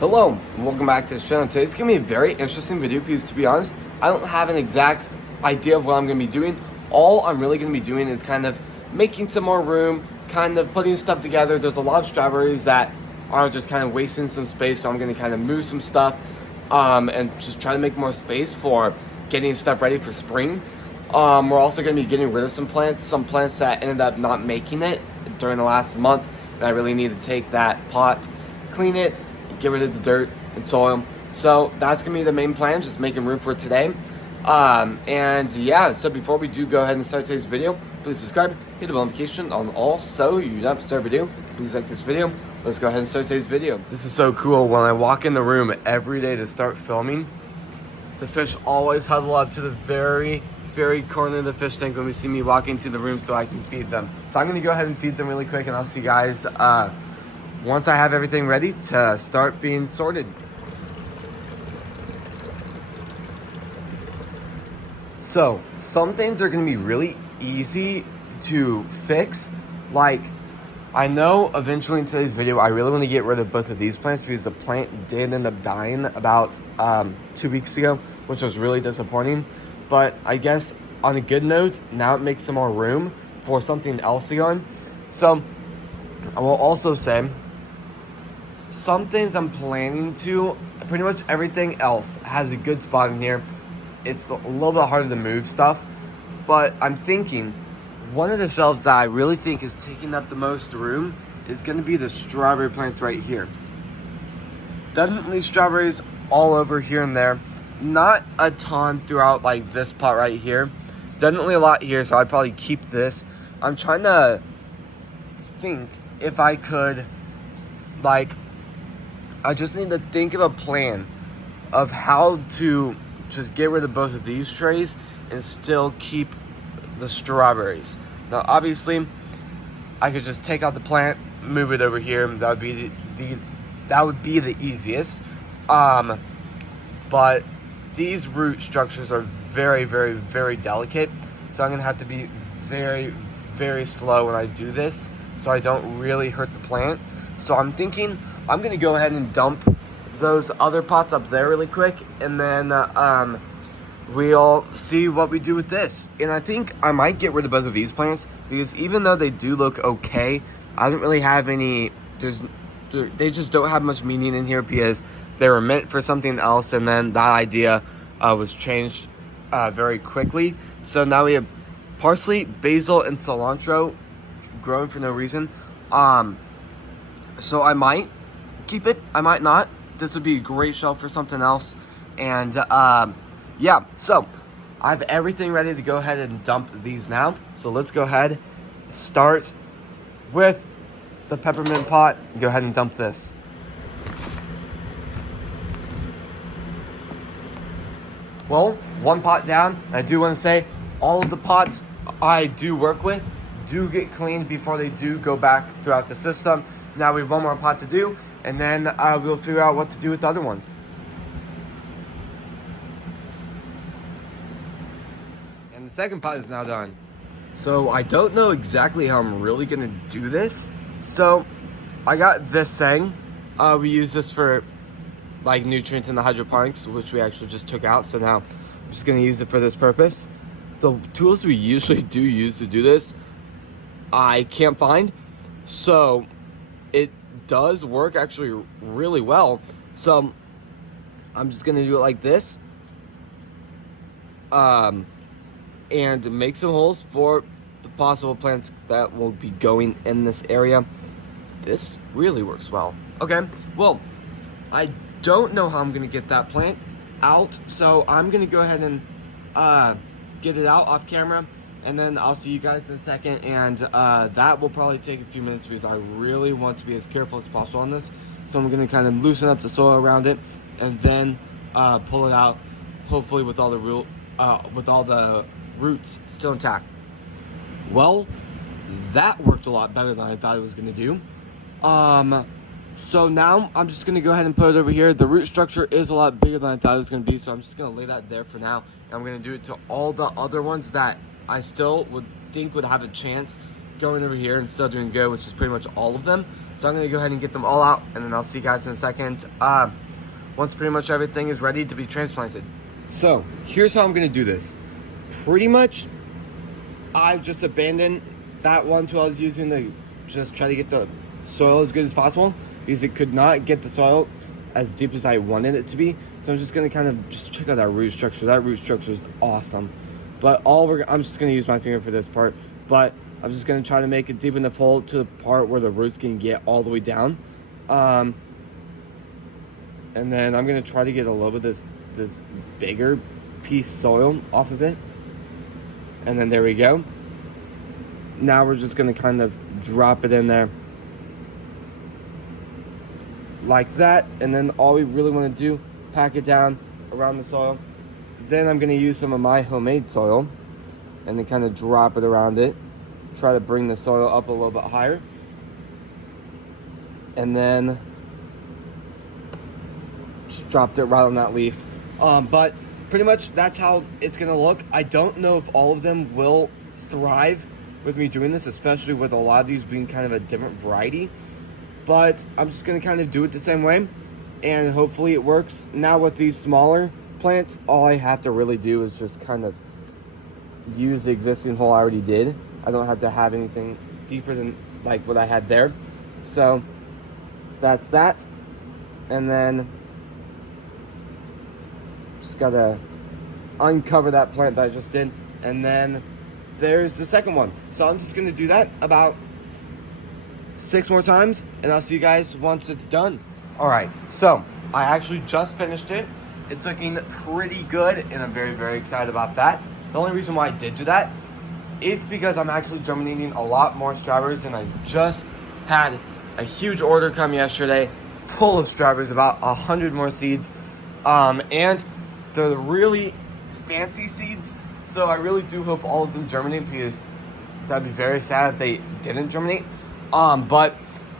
Hello, and welcome back to this channel. Today's going to be a very interesting video because, to be honest, I don't have an exact idea of what I'm going to be doing. All I'm really going to be doing is kind of making some more room, kind of putting stuff together. There's a lot of strawberries that are just kind of wasting some space, so I'm going to kind of move some stuff and just try to make more space for getting stuff ready for spring. We're also going to be getting rid of some plants that ended up not making it during the last month, and I really need to take that pot, clean it, get rid of the dirt and soil. So that's gonna be the main plan, just making room for today. And yeah, so before we do go ahead and start today's video, please subscribe, hit the bell notification on all so you don't miss our video. Please like this video. Let's go ahead and start today's video. This is so cool. When I walk in the room every day to start filming, the fish always huddle up to the very corner of the fish tank when we see me walk into the room so I can feed them. So I'm gonna go ahead and feed them really quick, and I'll see you guys once I have everything ready to start being sorted. So some things are going to be really easy to fix. Like, I know eventually in today's video I really want to get rid of both of these plants because the plant did end up dying about 2 weeks ago, which was really disappointing. But I guess on a good note, now it makes some more room for something else to go in. So I will also say some things I'm planning to, pretty much everything else has a good spot in here. It's a little bit harder to move stuff, but I'm thinking one of the shelves that I really think is taking up the most room is going to be the strawberry plants right here. Definitely strawberries all over here and there. Not a ton throughout like this pot right here. Definitely a lot here, so I'd probably keep this. I'm trying to think if I could, like, I just need to think of a plan of how to just get rid of both of these trays and still keep the strawberries. Now, obviously, I could just take out the plant, move it over here. That would be the easiest. But these root structures are very delicate, so I'm gonna have to be very slow when I do this, so I don't really hurt the plant. So I'm thinking I'm gonna go ahead and dump those other pots up there really quick, and then we'll see what we do with this. And I think I might get rid of both of these plants because even though they do look okay, I don't really have any, they just don't have much meaning in here because they were meant for something else, and then that idea was changed very quickly. So now we have parsley, basil, and cilantro growing for no reason. So I might keep it, I might not. This would be a great shelf for something else. And yeah, so I have everything ready to go ahead and dump these now. So let's go ahead, start with the peppermint pot, and go ahead and dump this. Well, one pot down. I do want to say all of the pots I do work with do get cleaned before they do go back throughout the system. Now we have one more pot to do, and then we'll figure out what to do with the other ones. And the second pot is now done. So I don't know exactly how I'm really gonna do this. So I got this thing. We use this for like nutrients in the hydroponics, which we actually just took out. So now I'm just gonna use it for this purpose. The tools we usually do use to do this, I can't find. So it does work actually really well. So I'm just gonna do it like this, and make some holes for the possible plants that will be going in this area. This really works well. Okay, well, I don't know how I'm gonna get that plant out, so I'm gonna go ahead and get it out off camera, and then I'll see you guys in a second. And that will probably take a few minutes because I really want to be as careful as possible on this. So I'm gonna kind of loosen up the soil around it and then pull it out, hopefully with all the roots still intact. Well, that worked a lot better than I thought it was gonna do. So now I'm just gonna go ahead and put it over here. The root structure is a lot bigger than I thought it was gonna be, so I'm just gonna lay that there for now. And I'm gonna do it to all the other ones that I still would think would have a chance going over here and still doing good, which is pretty much all of them. So I'm gonna go ahead and get them all out, and then I'll see you guys in a second. Once pretty much everything is ready to be transplanted. So here's how I'm gonna do this. Pretty much, I've just abandoned that one tool I was using to just try to get the soil as good as possible, because it could not get the soil as deep as I wanted it to be. So I'm just gonna kind of just check out that root structure. That root structure is awesome. But I'm just gonna use my finger for this part, but I'm just gonna try to make it deep enough hole to the part where the roots can get all the way down. And then I'm gonna try to get a little bit of this bigger piece soil off of it. And then there we go. Now we're just gonna kind of drop it in there like that. And then all we really wanna do, pack it down around the soil. Then I'm gonna use some of my homemade soil and then kind of drop it around it. Try to bring the soil up a little bit higher. And then just dropped it right on that leaf. But pretty much that's how it's gonna look. I don't know if all of them will thrive with me doing this, especially with a lot of these being kind of a different variety. But I'm just gonna kind of do it the same way, and hopefully it works. Now with these smaller plants, all I have to really do is just kind of use the existing hole I already did. I don't have to have anything deeper than like what I had there. So that's that. And then just gotta uncover that plant that I just did. And then there's the second one. So I'm just gonna do that about 6 more times, and I'll see you guys once it's done. All right, so I actually just finished it. It's looking pretty good, and I'm very, very excited about that. The only reason why I did do that is because I'm actually germinating a lot more strawberries, and I just had a huge order come yesterday full of strawberries, about 100 more seeds. And they're really fancy seeds, so I really do hope all of them germinate, because that'd be very sad if they didn't germinate. But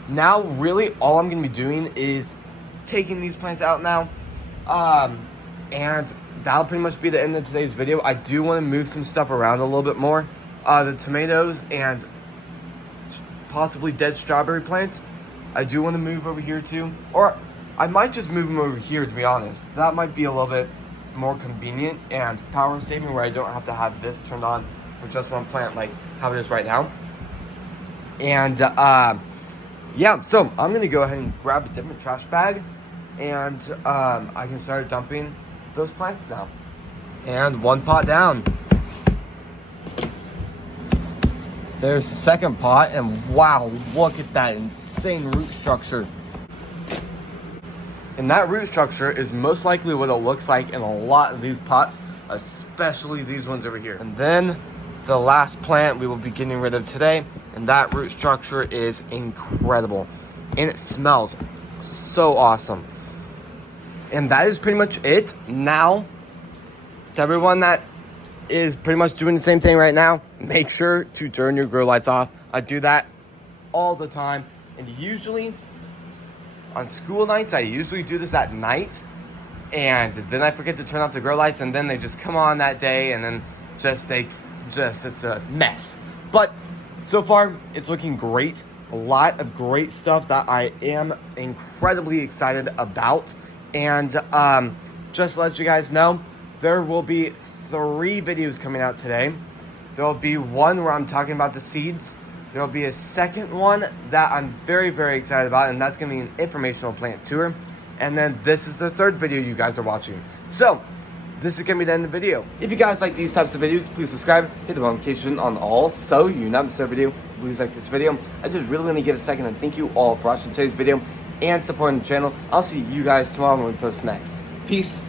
now really all I'm gonna be doing is taking these plants out now. And that'll pretty much be the end of today's video. I do want to move some stuff around a little bit more. The tomatoes and possibly dead strawberry plants, I do want to move over here too. Or I might just move them over here, to be honest. That might be a little bit more convenient and power saving, where I don't have to have this turned on for just one plant like how it is right now. And yeah, so I'm gonna go ahead and grab a different trash bag, and I can start dumping those plants now. And one pot down. There's the second pot, and wow, look at that insane root structure. And that root structure is most likely what it looks like in a lot of these pots, especially these ones over here. And then the last plant we will be getting rid of today, and that root structure is incredible. And it smells so awesome. And that is pretty much it. Now, to everyone that is pretty much doing the same thing right now, make sure to turn your grow lights off. I do that all the time. And usually, on school nights, I usually do this at night. And then I forget to turn off the grow lights, and then they just come on that day, and then it's a mess. But so far, it's looking great. A lot of great stuff that I am incredibly excited about. And just to let you guys know, there will be 3 videos coming out today. There'll be one where I'm talking about the seeds. There'll be a second one that I'm very, very excited about, and that's going to be an informational plant tour. And then this is the 3rd video you guys are watching. So this is going to be the end of the video. If you guys like these types of videos, please subscribe, hit the notification on all so you never miss a video. Please like this video. I just really want to give a second and thank you all for watching today's video and supporting the channel. I'll see you guys tomorrow when we post next. Peace.